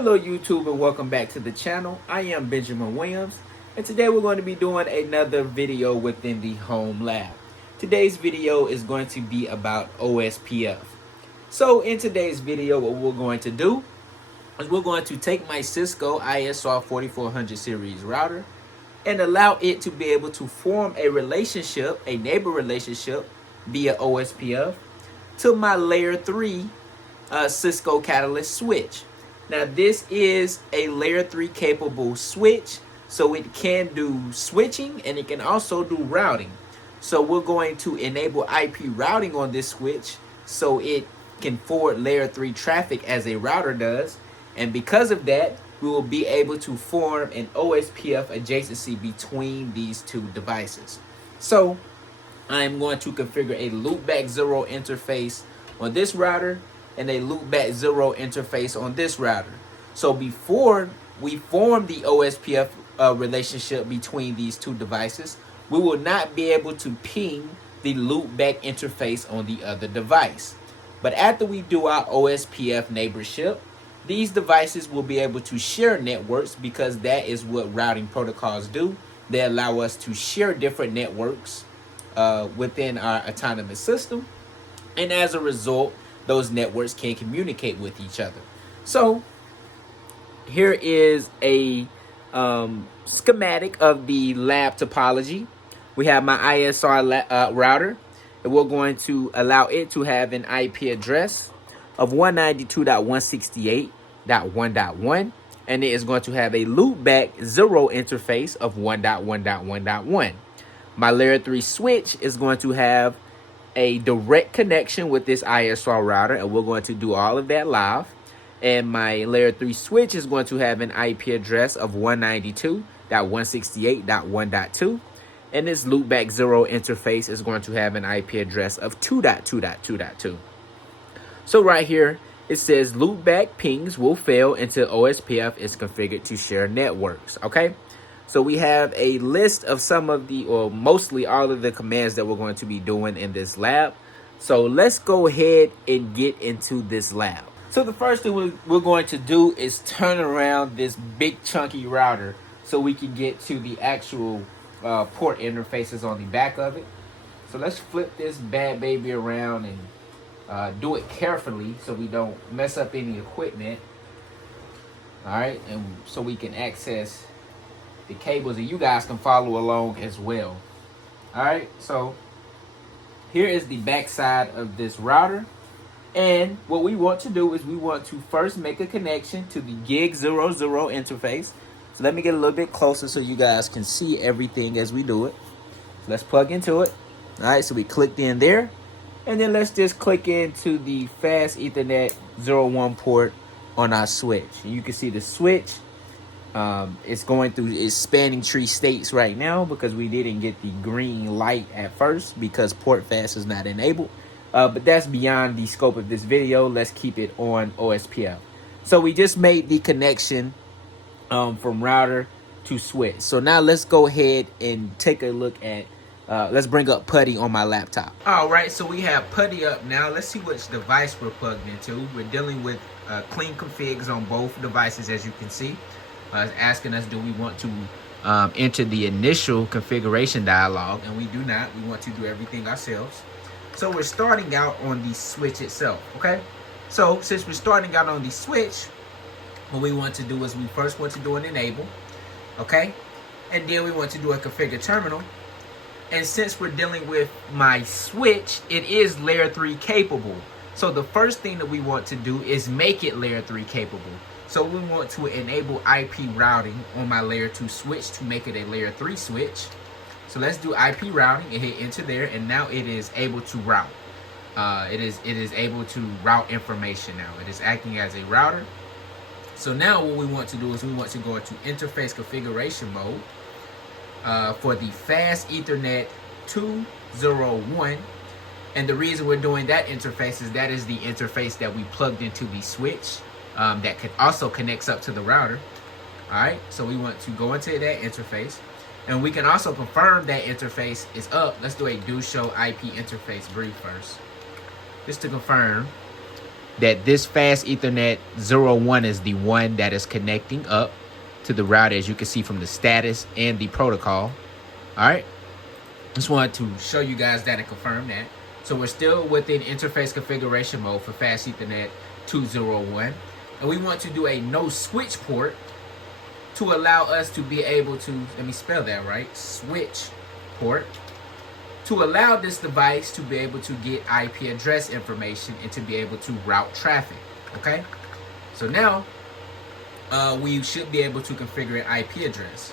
Hello YouTube and welcome back to the channel. I am Benjamin Williams and today we're going to be doing another video within the home lab. Today's video is going to be about OSPF. So in today's video what we're going to do is we're going to take my Cisco ISR 4400 series router and allow it to be able to form a relationship, a neighbor relationship via OSPF to my layer 3 Cisco Catalyst switch. Now this is a layer 3 capable switch, so it can do switching and it can also do routing. So we're going to enable IP routing on this switch so it can forward layer 3 traffic as a router does. And because of that, we will be able to form an OSPF adjacency between these two devices. So I'm going to configure a loopback 0 interface on this router and a loopback 0 interface on this router. So before we form the OSPF relationship between these two devices, we will not be able to ping the loopback interface on the other device. But after we do our OSPF neighborship, these devices will be able to share networks because that is what routing protocols do. They allow us to share different networks within our autonomous system. And as a result, those networks can communicate with each other. So here is a schematic of the lab topology. We have my ISR router, and we're going to allow it to have an IP address of 192.168.1.1, and it is going to have a loopback 0 interface of 1.1.1.1. My layer 3 switch is going to have a direct connection with this ISR router, and we're going to do all of that live. And my layer 3 switch is going to have an IP address of 192.168.1.2, and this loopback 0 interface is going to have an IP address of 2.2.2.2. So right here it says loopback pings will fail until OSPF is configured to share networks. Okay, so we have a list of some of the, or mostly all of the commands that we're going to be doing in this lab. So let's go ahead and get into this lab. So the first thing we're going to do is turn around this big chunky router so we can get to the actual port interfaces on the back of it. So let's flip this bad baby around and do it carefully so we don't mess up any equipment. All right, and so we can access the cables and you guys can follow along as well. All right, so here is the back side of this router, and what we want to do is we want to first make a connection to the gig 00 interface. So let me get a little bit closer so you guys can see everything as we do it. So let's plug into it. All right, so we clicked in there, and then let's just click into the fast Ethernet 01 port on our switch. And you can see the switch. It's going through its spanning tree states right now because we didn't get the green light at first because port fast is not enabled. But that's beyond the scope of this video. Let's keep it on OSPF. So we just made the connection from router to switch. So now let's go ahead and take a look at, let's bring up PuTTY on my laptop. All right, so we have PuTTY up now. Let's see which device we're plugged into. We're dealing with clean configs on both devices, as you can see. Asking us, do we want to enter the initial configuration dialog, and we do not. We want to do everything ourselves. So we're starting out on the switch itself. Okay, so since we're starting out on the switch, what we want to do is we first want to do an enable, okay, and then we want to do a configure terminal. And since we're dealing with my switch, it is layer 3 capable. So the first thing that we want to do is make it layer 3 capable. So we want to enable IP routing on my layer 2 switch to make it a layer 3 switch. So let's do IP routing and hit enter there, and now it is able to route. It is able to route information now. It is acting as a router. So now what we want to do is we want to go into interface configuration mode for the fast Ethernet 201. And the reason we're doing that interface is that is the interface that we plugged into the switch. That also connects up to the router. All right, so we want to go into that interface, and we can also confirm that interface is up. Let's do a do show IP interface brief first, just to confirm that this fast Ethernet 01 is the one that is connecting up to the router, as you can see from the status and the protocol. All right. Just wanted to show you guys that and confirm that. So we're still within interface configuration mode for fast Ethernet 201. And we want to do a no switch port to allow us to be able to, let me spell that right, switch port, to allow this device to be able to get IP address information and to be able to route traffic, okay? So now, we should be able to configure an IP address.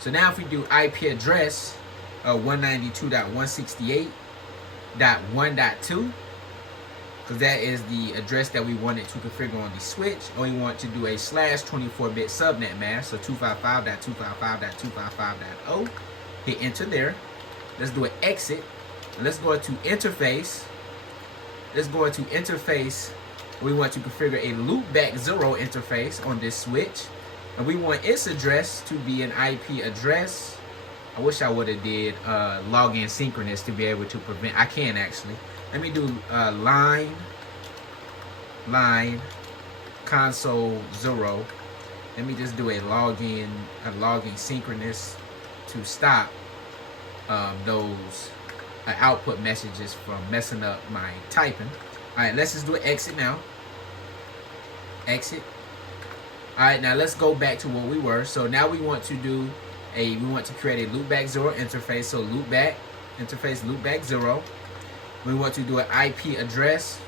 So now if we do IP address 192.168.1.2, because that is the address that we wanted to configure on the switch, and we want to do a /24-bit subnet mask, so 255.255.255.0. Hit enter there. Let's do an exit. Let's go to interface. Let's go into interface. We want to configure a loopback 0 interface on this switch, and we want its address to be an IP address. I wish I would have did login synchronous to be able to prevent. I can actually. Let me do line console 0. Let me just do a login synchronous to stop those output messages from messing up my typing. All right, let's just do an exit now. Exit. All right, now let's go back to what we were. So now we want to do we want to create a loopback 0 interface. So loopback interface loopback 0. We want to do an IP address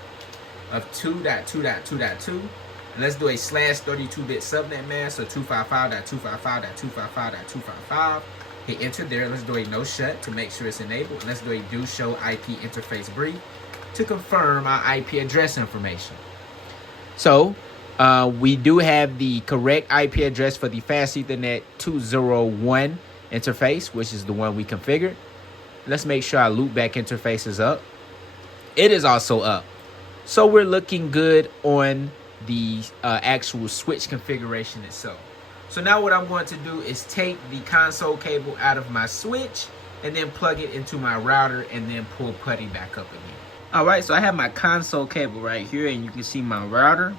of 2.2.2.2. And let's do a /32-bit subnet mask, so 255.255.255.255. Hit enter there. Let's do a no shut to make sure it's enabled. And let's do a do show IP interface brief to confirm our IP address information. So we do have the correct IP address for the fast Ethernet 201 interface, which is the one we configured. Let's make sure our loopback interface is up. It is also up. So we're looking good on the actual switch configuration itself. So now what I'm going to do is take the console cable out of my switch and then plug it into my router and then pull putty back up again. All right, so I have my console cable right here, and you can see my router,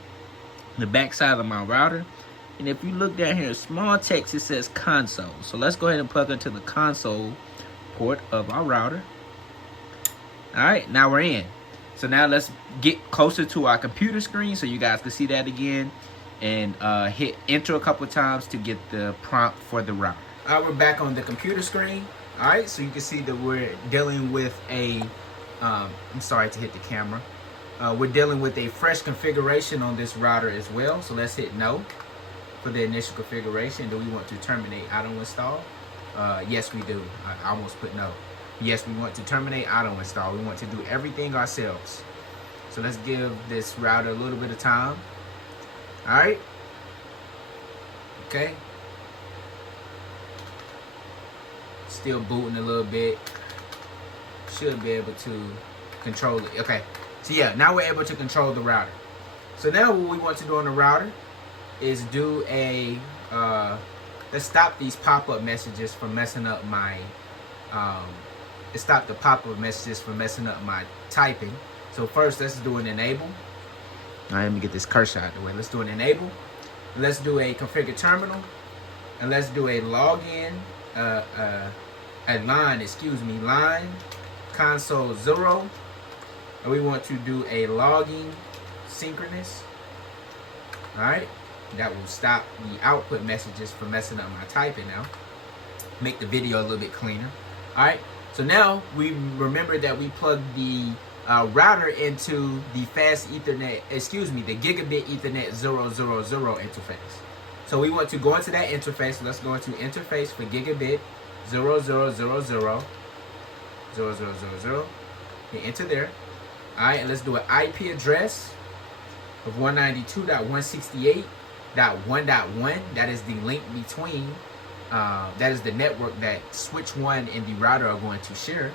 the back side of my router. And if you look down here, small text, it says console. So let's go ahead and plug into the console port of our router. All right, now we're in. So now let's get closer to our computer screen so you guys can see that again, and hit enter a couple times to get the prompt for the router. All right, we're back on the computer screen. All right, so you can see that we're dealing with a, I'm sorry to hit the camera. We're dealing with a fresh configuration on this router as well. So let's hit no for the initial configuration. Do we want to terminate auto install? Yes, we do. I almost put no. Yes, we want to terminate auto install. We want to do everything ourselves. So let's give this router a little bit of time. All right. Okay. Still booting a little bit. Should be able to control it. Okay. So yeah, now we're able to control the router. So now what we want to do on the router is do a, let's stop these pop-up messages from messing up my, stop the pop-up messages from messing up my typing. So first, let's do an enable. All right, let me get this cursor out of the way. Let's do an enable. Let's do a configure terminal, and let's do a login, line console 0, and we want to do a logging synchronous. All right, that will stop the output messages from messing up my typing now. Make the video a little bit cleaner. All right. So now we remember that we plugged the router into the fast Ethernet, the gigabit Ethernet 000 interface. So we want to go into that interface. So let's go into interface for gigabit 0000. Hit enter there. All right, and let's do an IP address of 192.168.1.1. That is the link between. That is the network that switch 1 and the router are going to share.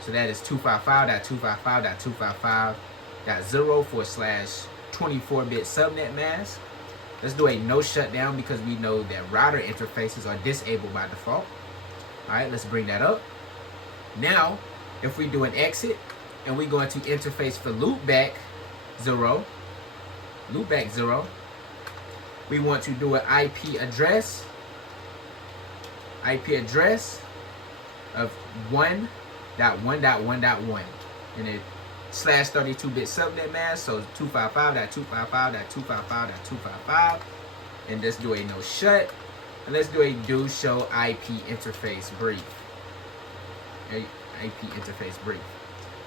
So that is 255.255.255.0/24-bit subnet mask. Let's do a no shutdown because we know that router interfaces are disabled by default. All right, let's bring that up. Now, if we do an exit and we go into interface for loopback 0, loopback 0. We want to do an IP address of 1.1.1.1, and it /32-bit subnet mask, so 255.255.255.255. And let's do a no shut, and let's do a do show IP interface brief. IP interface brief.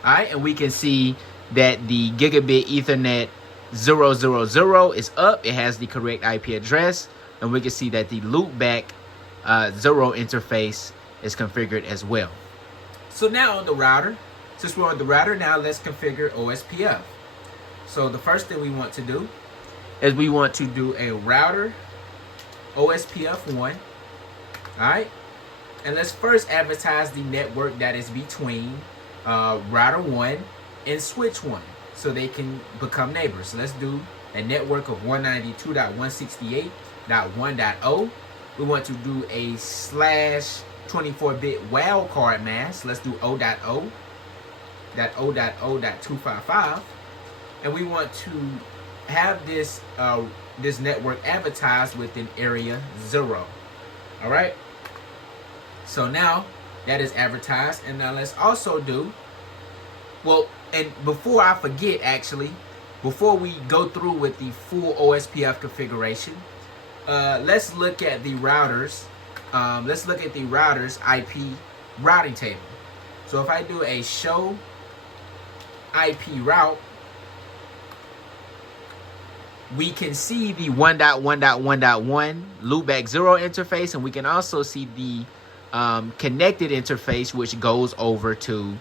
All right, and we can see that the gigabit Ethernet 000 is up. It has the correct IP address, and we can see that the loopback 0 interface is configured as well. So now on the router, since we're on the router now, let's configure OSPF. So the first thing we want to do is we want to do a router OSPF 1. All right, and let's first advertise the network that is between router 1 and switch 1, so they can become neighbors. So let's do a network of 192.168.1.0. We want to do a /24-bit wildcard mask. Let's do 0.0.0.0.255, and we want to have this this network advertised within area 0. All right. So now that is advertised, and now let's also do, well, and before I forget, actually, before we go through with the full OSPF configuration, let's look at the routers. Let's look at the router's IP routing table. So if I do a show IP route, we can see the 1.1.1.1 loopback 0 interface, and we can also see the connected interface, which goes over to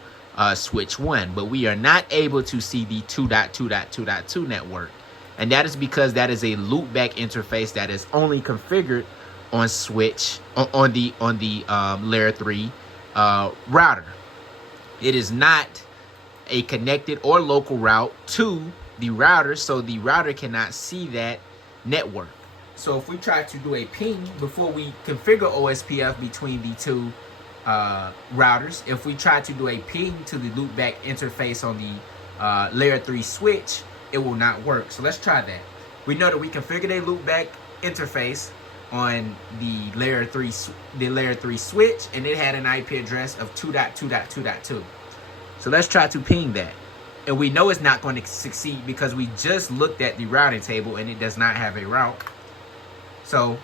switch 1, but we are not able to see the 2.2.2.2 network, and that is because that is a loopback interface that is only configured on switch on the layer 3 router. It is not a connected or local route to the router, so the router cannot see that network. So if we try to do a ping before we configure OSPF between the two routers, if we try to do a ping to the loopback interface on the layer 3 switch, it will not work. So let's try that. We know that we configured a loopback interface on the layer 3 switch, and it had an IP address of 2.2.2.2. So let's try to ping that. And we know it's not going to succeed because we just looked at the routing table and it does not have a route. So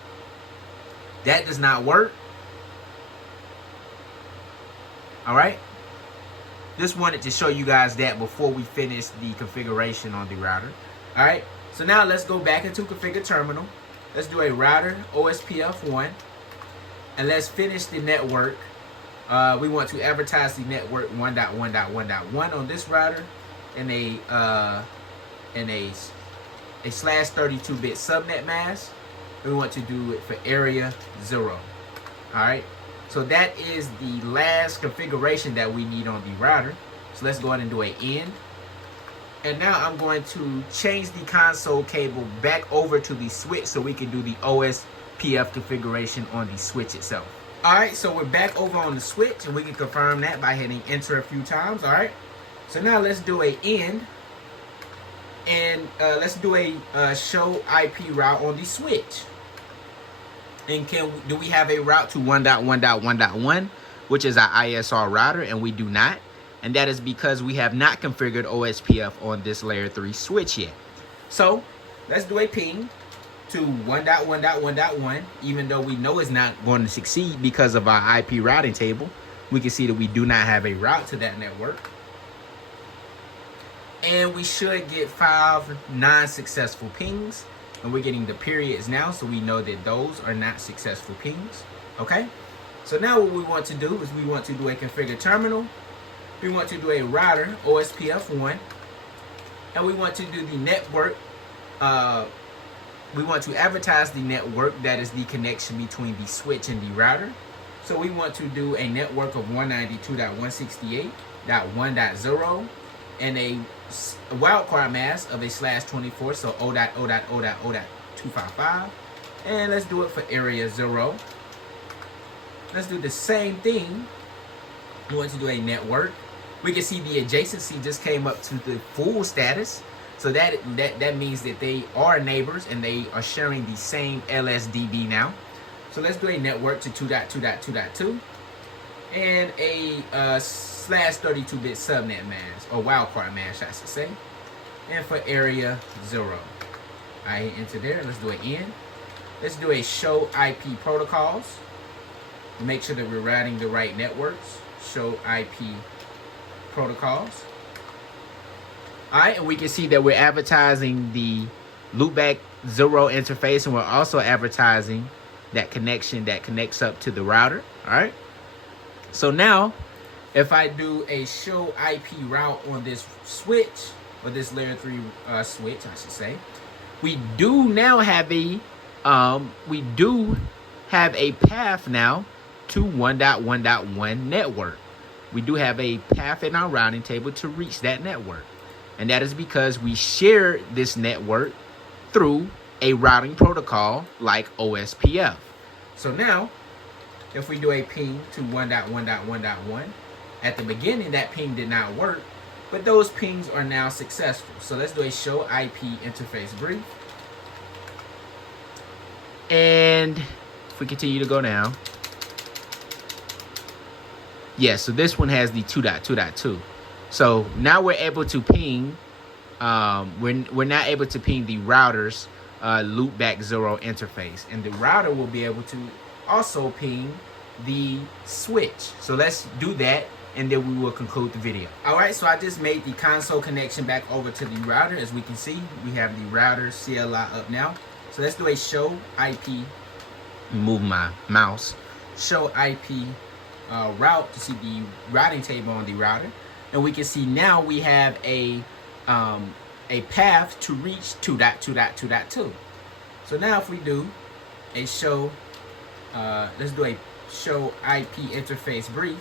that does not work. All right. Just wanted to show you guys that before we finish the configuration on the router. All right. So now let's go back into configure terminal. Let's do a router OSPF 1, and let's finish the network. We want to advertise the network 1.1.1.1 on this router in a /32-bit subnet mask. We want to do it for area 0. All right. So that is the last configuration that we need on the router. So let's go ahead and do an end. And now I'm going to change the console cable back over to the switch so we can do the OSPF configuration on the switch itself. All right, so we're back over on the switch, and we can confirm that by hitting enter a few times. All right, so now let's do a end, and let's do a show IP route on the switch. And do we have a route to 1.1.1.1, which is our ISR router? And we do not. And that is because we have not configured OSPF on this layer 3 switch yet. So let's do a ping to 1.1.1.1, even though we know it's not going to succeed because of our IP routing table. We can see that we do not have a route to that network. And we should get 5 non-successful pings. And we're getting the periods now, so we know that those are not successful pings. Okay? So now what we want to do is we want to do a configure terminal. We want to do a router OSPF 1. And we want to do the network. We want to advertise the network that is the connection between the switch and the router. So we want to do a network of 192.168.1.0 and a wildcard mask of a /24, so 0.0.0.0.255. And let's do it for area 0. Let's do the same thing. We want to do a network. We can see the adjacency just came up to the full status. So that means that they are neighbors and they are sharing the same LSDB now. So let's do a network to 2.2.2.2 and a /32-bit subnet mask, or wildcard mask, I should say. And for area 0, I hit enter there. Let's do an N. Let's do a show IP protocols. Make sure that we're routing the right networks. Show IP protocols. All right, and we can see that we're advertising the loopback 0 interface, and we're also advertising that connection that connects up to the router. All right. So now, if I do a show IP route on this switch, or this layer 3 switch, I should say, we do now have a path now to 1.1.1 network. We do have a path in our routing table to reach that network. And that is because we share this network through a routing protocol like OSPF. So now, if we do a ping to 1.1.1.1, at the beginning that ping did not work, but those pings are now successful. So let's do a show IP interface brief. And if we continue to go down, yeah, so this one has the 2.2.2. So now we're able to ping, we're now able to ping the router's loopback 0 interface. And the router will be able to also ping the switch. So let's do that, and then we will conclude the video. All right, so I just made the console connection back over to the router. As we can see, we have the router CLI up now. So let's do a show IP, move my mouse, show IP route to see the routing table on the router. And we can see now we have a path to reach 2.2.2.2. So now if we do a show, let's do a show IP interface brief,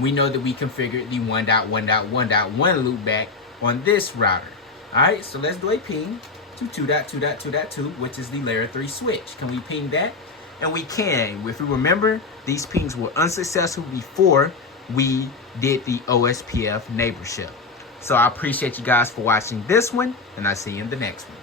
we know that we configured the 1.1.1.1 loopback on this router. All right, so let's do a ping to 2.2.2.2, which is the layer 3 switch. Can we ping that? And we can. If we remember, these pings were unsuccessful before we did the OSPF neighborship. So I appreciate you guys for watching this one, and I'll see you in the next one.